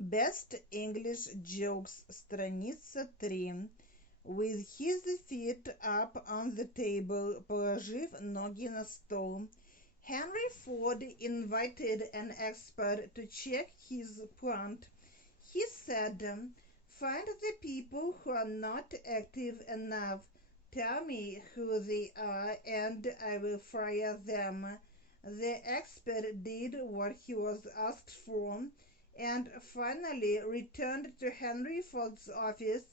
Best English Jokes, страница 3. With his feet up on the table, положив ноги на стол. Henry Ford invited an expert to check his plant. He said, "Find the people who are not active enough. Tell me who they are, and I will fire them." The expert did what he was asked for and finally returned to Henry Ford's office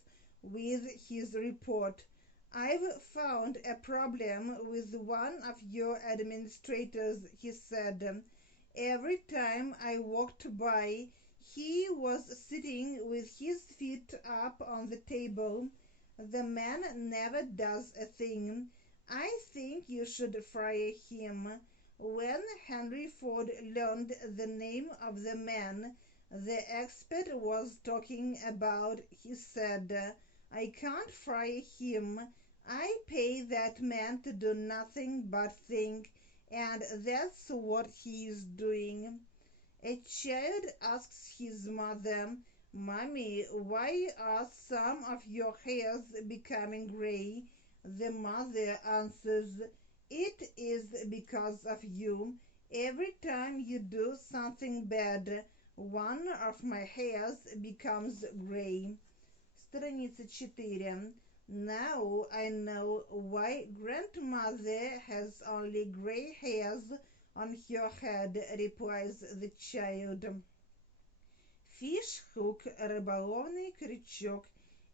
with his report. "I've found a problem with one of your administrators," he said. "Every time I walked by, he was sitting with his feet up on the table. The man never does a thing. I think you should fire him." When Henry Ford learned the name of the man the expert was talking about, he said, "I can't fire him. I pay that man to do nothing but think, and that's what he is doing." A child asks his mother, "Mommy, why are some of your hairs becoming gray?" The mother answers, "It is because of you. Every time you do something bad, one of my hairs becomes gray." Страница 4. Now I know why grandmother has only gray hairs on her head, replies the child. Fish hook, рыболовный крючок.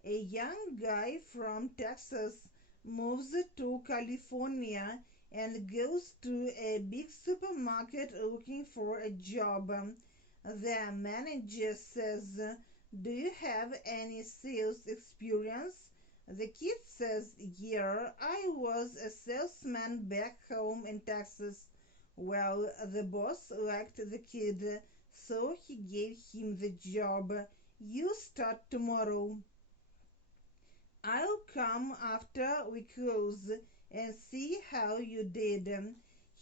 A young guy from Texas moves to California and goes to a big supermarket looking for a job. The manager says, "Do you have any sales experience?" The kid says, "Yeah, I was a salesman back home in Texas." Well, the boss liked the kid, so he gave him the job. "You start tomorrow." "I'll come after we close and see how you did."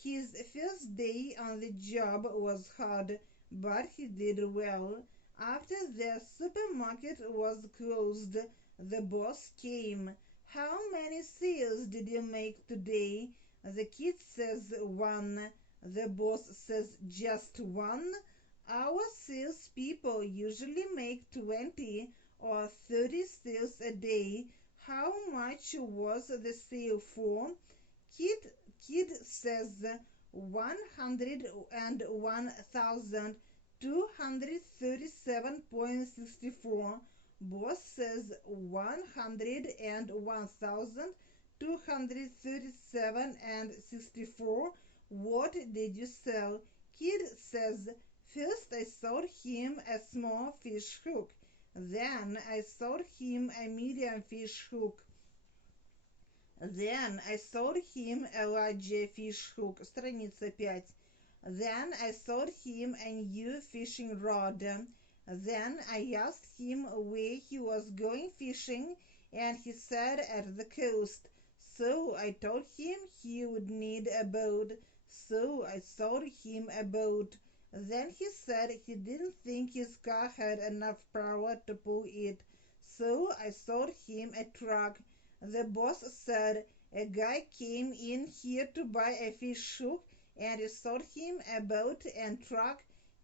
His first day on the job was hard, but he did well. After the supermarket was closed, the boss came. "How many sales did you make today?" The kid says, "One." The boss says, "Just one? Our salespeople usually make 20 or 30 sales a day. How much was the sale for?" Kid says 101,237.64. Boss says 101,237 and 64. "What did you sell?" Kid says, "First I sold him a small fish hook. Then I sold him a medium fish hook. Then I sold him a larger fish hook." Страница 5. "Then I sold him a new fishing rod. Then I asked him where he was going fishing, and he said at the coast. So I told him he would need a boat. So I sold him a boat. Then he said he didn't think his car had enough power to pull it. So I sold him a truck." The boss said, "A guy came in here to buy a fish hook and you sold him a boat and truck."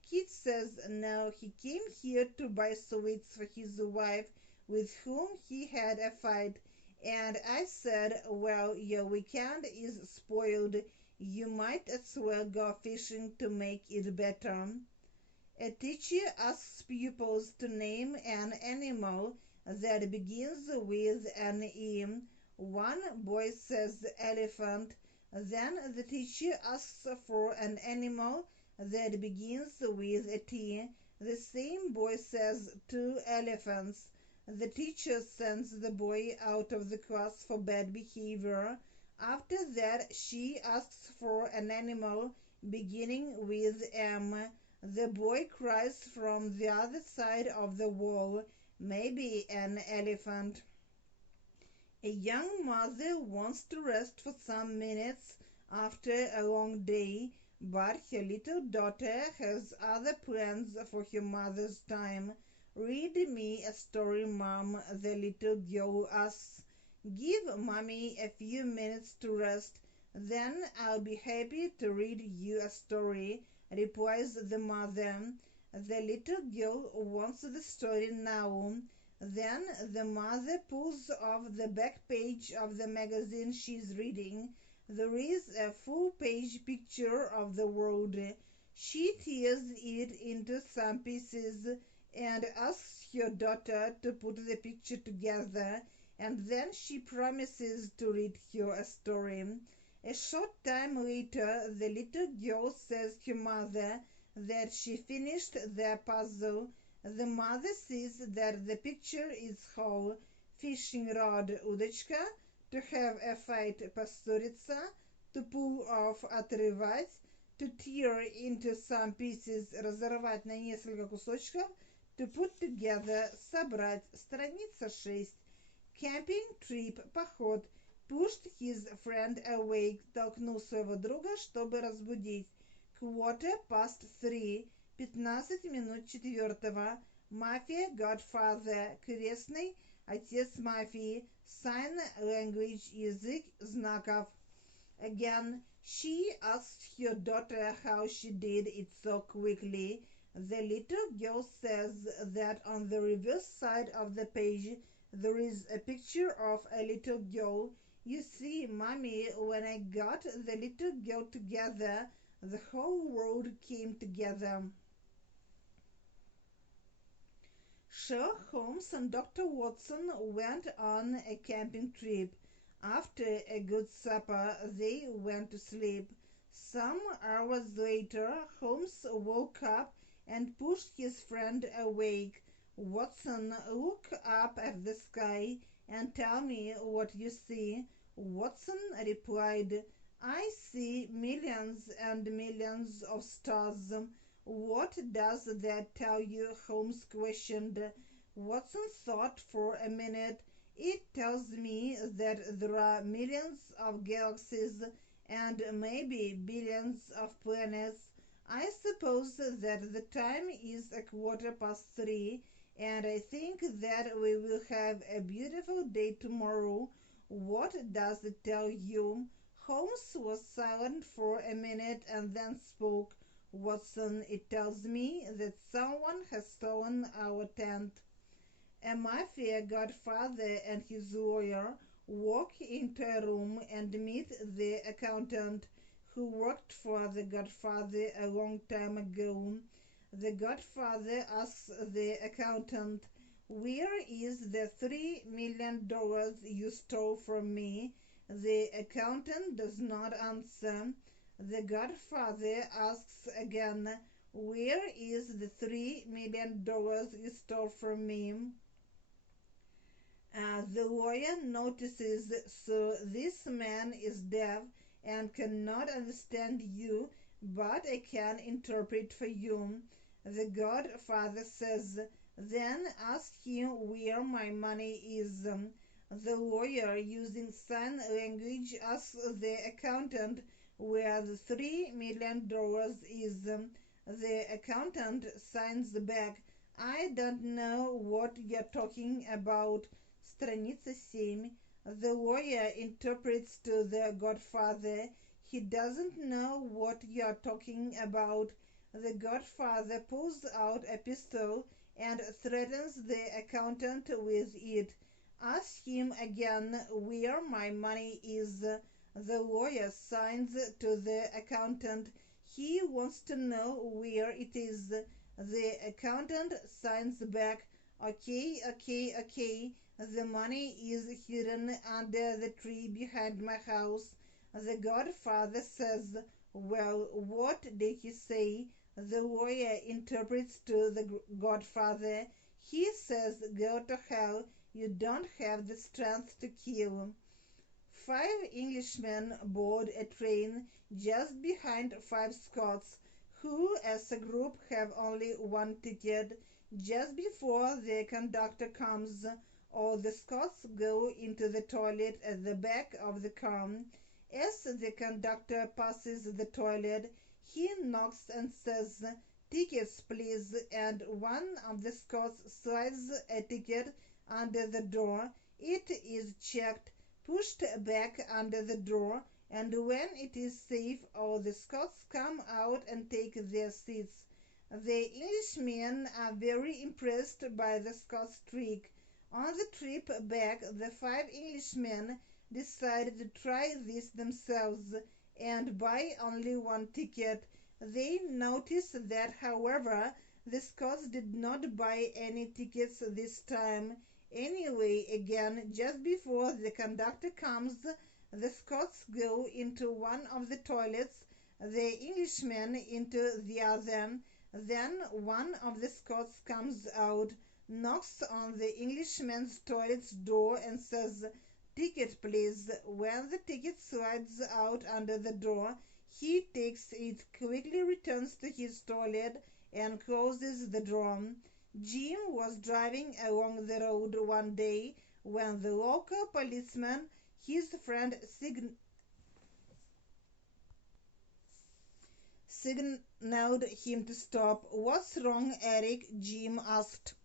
Kid says, "No, he came here to buy sweets for his wife with whom he had a fight. And I said, well, your weekend is spoiled. You might as well go fishing to make it better." A teacher asks pupils to name an animal that begins with an E. One boy says elephant. Then the teacher asks for an animal that begins with a T. The same boy says 2 elephants. The teacher sends the boy out of the class for bad behavior. After that, she asks for an animal beginning with M. The boy cries from the other side of the wall, "Maybe an elephant." A young mother wants to rest for some minutes after a long day, but her little daughter has other plans for her mother's time. Read me a story, Mom, the little girl asks. Give Mommy a few minutes to rest, then I'll be happy to read you a story, replies the mother. The little girl wants the story now. Then the mother pulls off the back page of the magazine she's reading. There is a full-page picture of the world. She tears it into some pieces and asks her daughter to put the picture together, and then she promises to read her a story. A short time later, the little girl says to her mother that she finished the puzzle. The mother sees that the picture is whole. Fishing rod удочка, to have a fight пассурица, to pull off отрывать, to tear into some pieces разорвать на несколько кусочков, to put together собрать. Страница 6. Camping trip, поход. Pushed his friend awake, толкнул своего друга, чтобы разбудить. 3:15, 15 минут четвертого. Mafia Godfather, крестный отец мафии. Sign language, язык знаков. Again, she asked her daughter how she did it so quickly. The little girl says that on the reverse side of the page there is a picture of a little girl. You see, Mommy, when I got the little girl together, the whole world came together. Sherlock Holmes and Dr. Watson went on a camping trip. After a good supper, they went to sleep. Some hours later, Holmes woke up and pushed his friend awake. Watson, look up at the sky and tell me what you see. Watson replied, I see millions and millions of stars. What does that tell you? Holmes questioned. Watson thought for a minute. It tells me that there are millions of galaxies and maybe billions of planets. I suppose that the time is 3:15, and I think that we will have a beautiful day tomorrow. What does it tell you? Holmes was silent for a minute and then spoke. Watson, it tells me that someone has stolen our tent. A mafia godfather and his lawyer walk into a room and meet the accountant who worked for the godfather a long time ago. The godfather asks the accountant, where is the $3 million you stole from me? The accountant does not answer. The godfather asks again, where is the $3 million you stole from me? The lawyer notices, so this man is deaf and cannot understand you, but I can interpret for you. The godfather says, then ask him where my money is. The lawyer, using sign language, asks the accountant where the $3 million is. The accountant signs back, I don't know what you're talking about. Страница 7. The lawyer interprets to the godfather, he doesn't know what you're talking about. The godfather pulls out a pistol and threatens the accountant with it. Ask him again where my money is. The lawyer signs to the accountant. He wants to know where it is. The accountant signs back. Okay. The money is hidden under the tree behind my house. The godfather says, well, what did he say? The lawyer interprets to the godfather. He says, go to hell. You don't have the strength to kill. 5 Englishmen board a train just behind 5 Scots, who as a group have only one ticket. Just before the conductor comes, all the Scots go into the toilet at the back of the car. As the conductor passes the toilet, He knocks and says, "Tickets, please," and one of the Scots slides a ticket under the door. It is checked, pushed back under the door, and when it is safe, all the Scots come out and take their seats. The Englishmen are very impressed by the Scots trick. On the trip back, the 5 Englishmen decided to try this themselves and buy only one ticket. They noticed that, however, the Scots did not buy any tickets this time. Anyway, again, just before the conductor comes, the Scots go into one of the toilets, the Englishmen into the other. Then one of the Scots comes out, knocks on the Englishman's toilet's door and says, "Ticket, please." When the ticket slides out under the door, he takes it, quickly returns to his toilet, and closes the door. Jim was driving along the road one day when the local policeman, his friend, signaled him to stop. "What's wrong, Eric?" Jim asked.